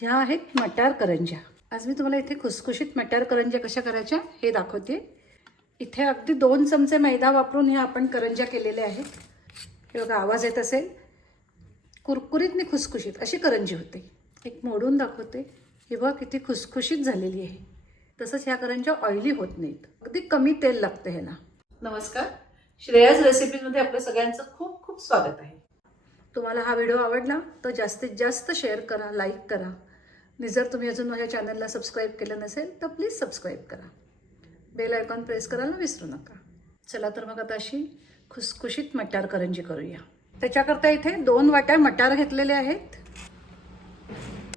ह्या आहेत मटार करंज्या. आज मी तुम्हाला इथे खुसखुशीत मटार करंज्या कशा करायच्या हे दाखवते. इथे अगदी दोन चमचे मैदा वापरून ह्या आपण करंज्या केलेल्या आहेत. हे बघा आवाज येत असेल. कुरकुरीत आणि खुसखुशीत अशी करंजी होते. एक मोडून दाखवते. हे बघा किती खुसखुशीत झालेली आहे. तसंच ह्या करंज्या ऑइली होत नाहीत. अगदी कमी तेल लागतं ह्याला नमस्कार. श्रेयाज रेसिपीजमध्ये आपलं सगळ्यांचं खूप खूप स्वागत आहे. तुम्हाला हा व्हिडिओ आवडला तर जास्तीत जास्त शेअर करा लाईक करा. आणि जर तुम्ही अजून माझ्या चॅनलला सबस्क्राईब केलं नसेल तर प्लीज सबस्क्राईब करा. बेल आयकॉन प्रेस करायला विसरू नका. चला तर मग आता अशी खुसखुशीत मटार करंजी करूया. त्याच्याकरता इथे दोन वाट्या मटार घेतलेले आहेत.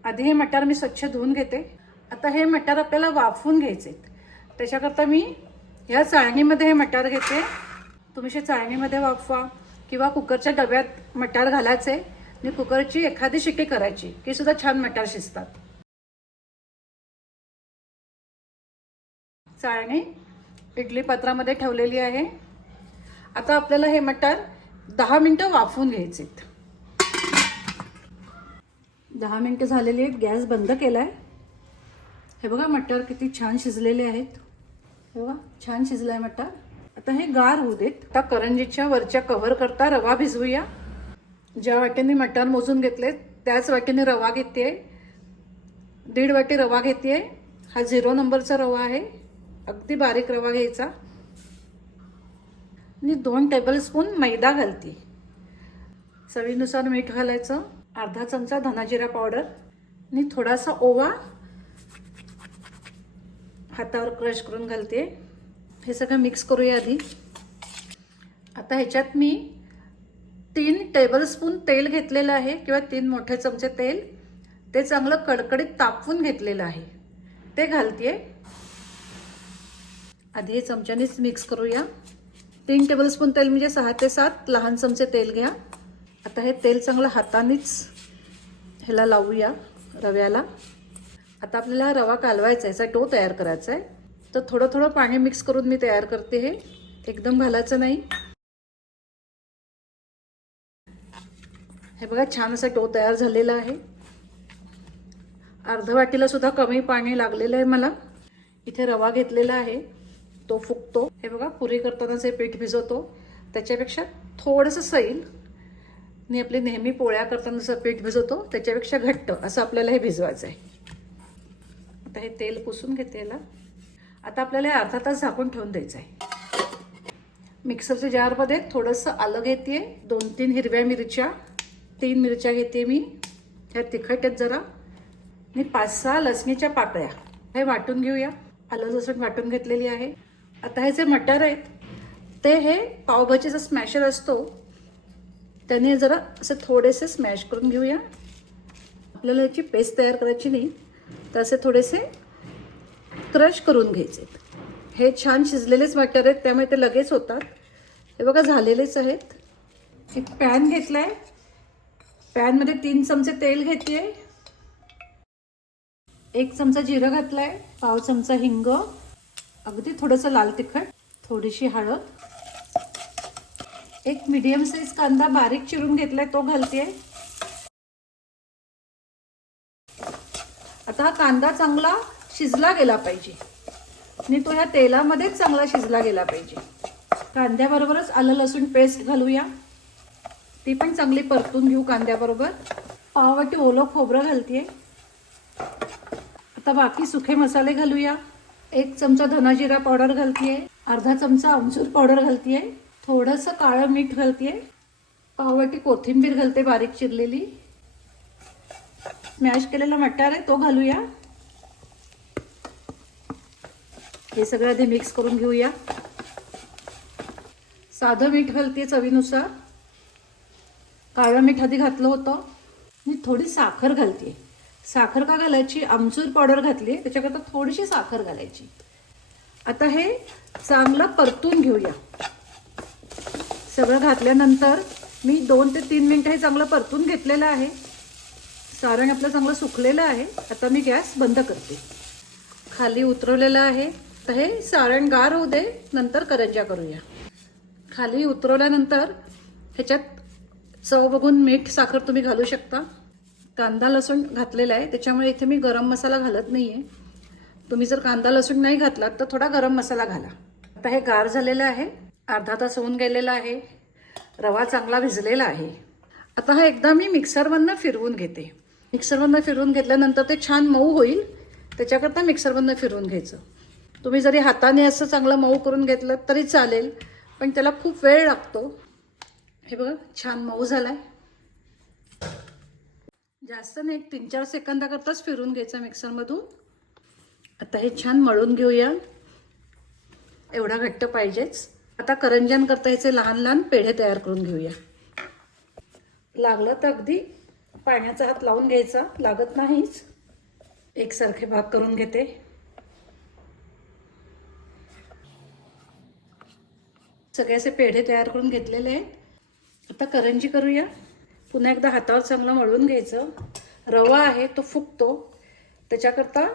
आधी हे मटार मी स्वच्छ धुवून घेते. आता हे मटार आपल्याला वाफवून घ्यायचे त्याच्याकरता मी ह्या चाळणीमध्ये हे मटार घेते. तुम्ही हे चाळणीमध्ये वाफवा. किंवा कुकरच्या डब्यात मटार घालायचे आणि कुकरची एखादी शिके करायची की सुद्धा छान मटार शिजतात. चाळणी इडली पात्रामध्ये ठेवलेली आहे. आता आपल्याला हे मटार दहा मिनटं वाफवून घ्यायचे दहा मिनटं झालेली आहेत गॅस बंद केला आहे हे बघा मटार किती छान शिजलेले आहेत. हे बघा छान शिजलं आहे मटार. आता हे गार होऊ देत. आता करंजीच्या वरच्या कव्हर करता रवा भिजवूया. ज्या वाट्याने मटण मोजून घेतले त्याच वाट्याने रवा घेते दीड वाटी रवा घेते हा झिरो नंबरचा रवा आहे. अगदी बारीक रवा घ्यायचा. आणि दोन टेबलस्पून मैदा घालते. चवीनुसार मीठ घालायचं. अर्धा चमचा धनाजिरा पावडर आणि थोडासा ओवा हातावर क्रश करून घालते हे सगळं मिक्स करूया आधी. आता ह्याच्यात मी तीन टेबलस्पून तेल घेतलेलं आहे किंवा तीन मोठे चमचे तेल. ते चांगलं कडकडीत तापवून घेतलेलं आहे. ते घालते आधी हे चमच्यानेच मिक्स करूया. तीन टेबलस्पून तेल म्हणजे सहा ते सात लहान चमचे तेल घ्या. आता हे तेल चांगलं हातानेच ह्याला लावूया रव्याला. आता आपल्याला रवा कालवायचा आहे याचा टो तयार करायचा आहे. तर थोडं थोडं पाणी मिक्स करून मी तयार करते हे. एकदम घालायचं नाही. हे बघा छान असा टो तयार झालेला आहे. अर्ध वाटीला सुद्धा कमी पाणी लागलेलं आहे मला. इथे रवा घेतलेला आहे. तो फुगतो. हे बघा पुरी करताना जे पीठ भिजवतो. त्याच्यापेक्षा थोडंसं सैल. मी आपली नेहमी पोळ्या करताना जसं पीठ भिजवतो त्याच्यापेक्षा घट्ट असं आपल्याला हे भिजवायचं आहे आता हे तेल पुसून घेते याला. आता आपल्याला हे अर्धा तास झाकून ठेवून द्यायचं आहे. मिक्सरच्या जारमध्ये थोडंसं आलं घेते दोन तीन हिरव्या मिरच्या तीन मिरच्या घेते मी. ह्या तिखट आहेत जरा. आणि पाच सहा लसणीच्या पाकळ्या. हे वाटून घेऊया. आलं लसूण वाटून घेतलेली आहे. आता हे जे मटर आहेत ते हे पावभाजीचा स्मॅशर असतो त्याने जरा असे थोडेसे स्मॅश करून घेऊया. आपल्याला याची पेस्ट तयार करायची नाही. तर असे थोडेसे क्रश करून घ्यायचे हे छान शिजलेलेच मटर आहेत त्यामुळे ते लगेच होतात. हे बघा झालेलेच आहेत. एक पॅन घेतला आहे पॅनमध्ये तीन चमचे तेल घेते एक चमचा जिरं घातला आहे पाव चमचा हिंग. अगदी थोडंसं लाल तिखट थोडीशी हळद. एक मीडियम साईज कांदा बारीक चिरून घेतलाय तो घालते आता हा कांदा चांगला शिजला गेला पाहिजे. आणि तो ह्या तेलामध्येच चांगला शिजला गेला पाहिजे. कांद्याबरोबरच आलं लसूण पेस्ट घालूया. ती पण चांगली परतून घेऊ कांद्याबरोबर. पाववाटी ओलं खोबरं घालते आता बाकी सुखे मसाले घालूया. एक चमचा धनाजिरा पावडर घालतीये. अर्धा चमचा आमचूर पावडर घालतीये. थोडंसं काळं मीठ घालतीये. पाववाटी कोथिंबीर घालते बारीक चिरलेली. स्मॅश केलेला मटार आहे तो घालूया. हे सगळं आधी मिक्स करून घेऊया. साधं मीठ घालते चवीनुसार. काळं मीठ आधी घातलं होतं. मी थोडी साखर घालते. साखर का घालायची? आमचूर पावडर घातली. त्याच्याकरता थोडीशी साखर घालायची. आता हे चांगलं परतून घेऊया. सगळं घातल्यानंतर मी दोन ते तीन मिनटं हे चांगलं परतून घेतलेलं आहे. सारण आपलं चांगलं सुकलेलं आहे. आता मी गॅस बंद करते. खाली उतरवलेलं आहे. तर हे सारण गार होऊ दे नंतर करंज्या करूया. खाली उतरवल्यानंतर ह्याच्यात चव बघून मीठ साखर तुम्ही घालू शकता. कांदा लसूण घातलेला आहे त्याच्यामुळे इथे मी गरम मसाला घालत नाही आहे तुम्ही जर कांदा लसूण नाही घातलात तर थोडा गरम मसाला घाला. आता हे गार झालेलं आहे अर्धा तास होऊन गेलेला आहे रवा चांगला भिजलेला आहे. आता हा एकदा मी मिक्सरमधनं फिरवून घेते. मिक्सरमधनं फिरवून घेतल्यानंतर ते छान मऊ होईल त्याच्याकरता मिक्सरमधनं फिरवून घ्यायचं. तुम्ही जरी हाताने असं चांगलं मऊ करून घेतलं तरी चालेल पण त्याला खूप वेळ लागतो. हे बघा छान मऊ झाला आहे जास्त नाही एक तीन चार सेकंदाकरताच फिरून घ्यायचा मिक्सरमधून. आता हे छान मळून घेऊया. एवढा घट्ट पाहिजेच. आता करंजन ह्याचे लहान लहान पेढे तयार करून घेऊया. लागलं तर अगदी पाण्याचा हात लावून घ्यायचा लागत नाहीच. एकसारखे भाग करून घेते. सगळे असे पेढे तयार करून घेतलेले आहेत. आता करंजी करूया. पुन्हा एकदा हातावर चांगलं मळून घ्यायचं. रवा आहे तो फुगतो. त्याच्याकरता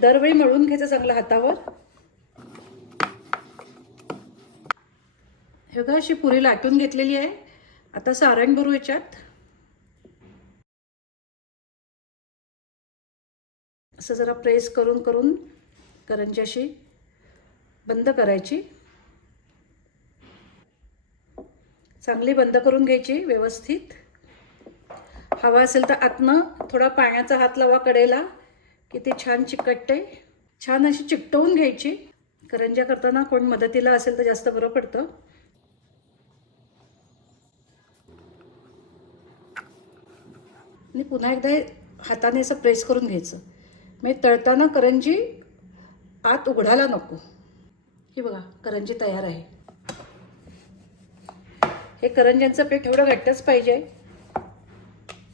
दरवेळी मळून घ्यायचं चांगलं हातावर. हे बघा अशी पुरी लाटून घेतलेली आहे. आता सारण भरू याच्यात. असं जरा प्रेस करून करून करंजी अशी बंद करायची. चांगली बंद करून घ्यायची व्यवस्थित. हवा असेल तर आतनं थोडा पाण्याचा हात लावा कडेला की ती छान चिकटते. छान अशी चिकटवून घ्यायची. करंज्या करताना कोण मदतीला असेल तर जास्त बरं पडतं. आणि पुन्हा एकदा हाताने असं प्रेस करून घ्यायचं. म्हणजे तळताना करंजी आत उघडायला नको. ही बघा करंजी तयार आहे. हे करंज्यांचं पीठ एवढं घट्टच पाहिजे.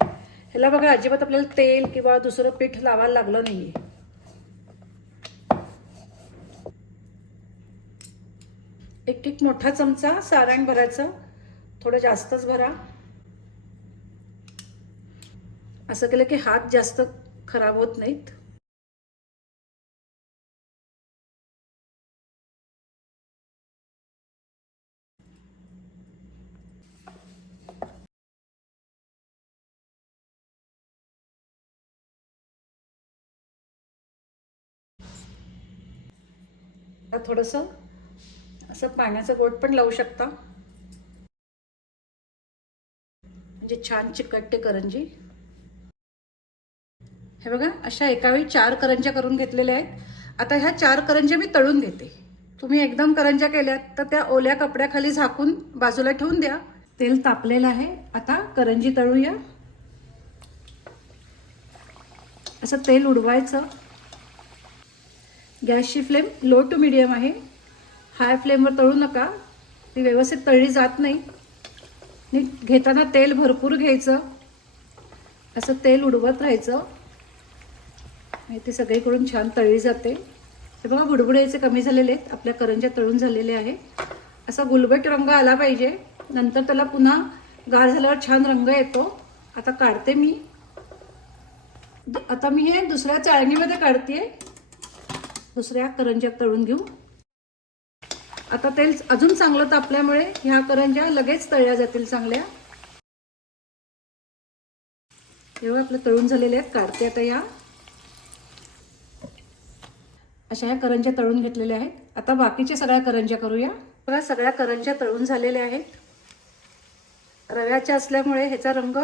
ह्याला बघा अजिबात आपल्याला तेल किंवा दुसरं पीठ लावायला लागलं नाही एक एक मोठा चमचा सारण भरायचं. थोडं जास्तच भरा. असं केलं की हात जास्त खराब होत नाहीत. थोडंसं असं पाण्याचं गोट पण लावू शकता. म्हणजे छान चिकटते करंजी. हे बघा अशा एकावेळी चार करंज्या करून घेतलेल्या आहेत. आता ह्या चार करंज्या मी तळून घेते. तुम्ही एकदम करंज्या केल्यात तर त्या ओल्या कपड्याखाली झाकून बाजूला ठेवून द्या. तेल तापलेलं आहे. आता करंजी तळूया. असं तेल उडवायचं. गॅसची फ्लेम लो टू मिडियम आहे. हाय फ्लेमवर तळू नका. ती व्यवस्थित तळली जात नाही. नीट घेताना तेल भरपूर घ्यायचं. असं तेल उडवत राहायचं. आणि ते सगळीकडून छान तळली जाते. हे बघा बुडबुड्याचे कमी झालेले आहेत. आपल्या करंज्या तळून झालेले आहे. असा गुलबट रंग आला पाहिजे. नंतर त्याला पुन्हा गार झाल्यावर छान रंग येतो. आता काढते मी. आता मी हे दुसऱ्या चाळणीमध्ये काढते दुसऱ्या करंज्या तळून घेऊ. आता तेल अजून चांगलं तापल्यामुळे ह्या करंज्या लगेच तळल्या जातील चांगल्या. एवढं आपलं तळून झालेले आहेत काढते आता या. अशा ह्या करंज्या तळून घेतलेल्या आहेत. आता बाकीच्या सगळ्या करंज्या करूया. बघा सगळ्या करंज्या तळून झालेल्या आहेत. रव्याच्या असल्यामुळे ह्याचा रंग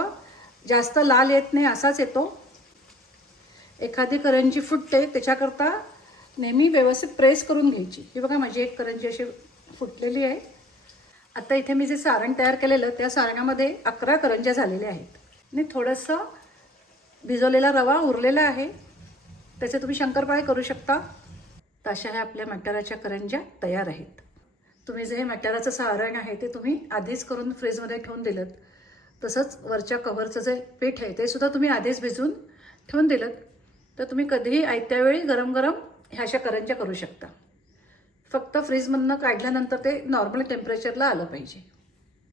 जास्त लाल येत नाही असाच येतो. एखादी करंजी फुटते त्याच्याकरता नेहमी व्यवस्थित प्रेस करून घ्यायची. ही बघा माझी एक करंजी अशी फुटलेली आहे. आता इथे मी जे सारण तयार केलेलं त्या सारणामध्ये अकरा करंज्या झालेल्या आहेत. आणि थोडंसं भिजवलेला रवा उरलेला आहे. त्याचे तुम्ही शंकरपाळे करू शकता. तर अशा ह्या आपल्या मटाराच्या करंज्या तयार आहेत. तुम्ही जे हे मटाराचं सारण आहे ते तुम्ही आधीच करून फ्रीजमध्ये ठेवून दिलं तसंच वरच्या कव्हरचं जे पीठ आहे ते सुद्धा तुम्ही आधीच भिजून ठेवून दिलं तर तुम्ही कधीही आयत्या वेळी गरम गरम ह्या अशा करंज्या करू शकता. फक्त फ्रीजमधनं काढल्यानंतर ते नॉर्मल टेम्परेचरला आलं पाहिजे.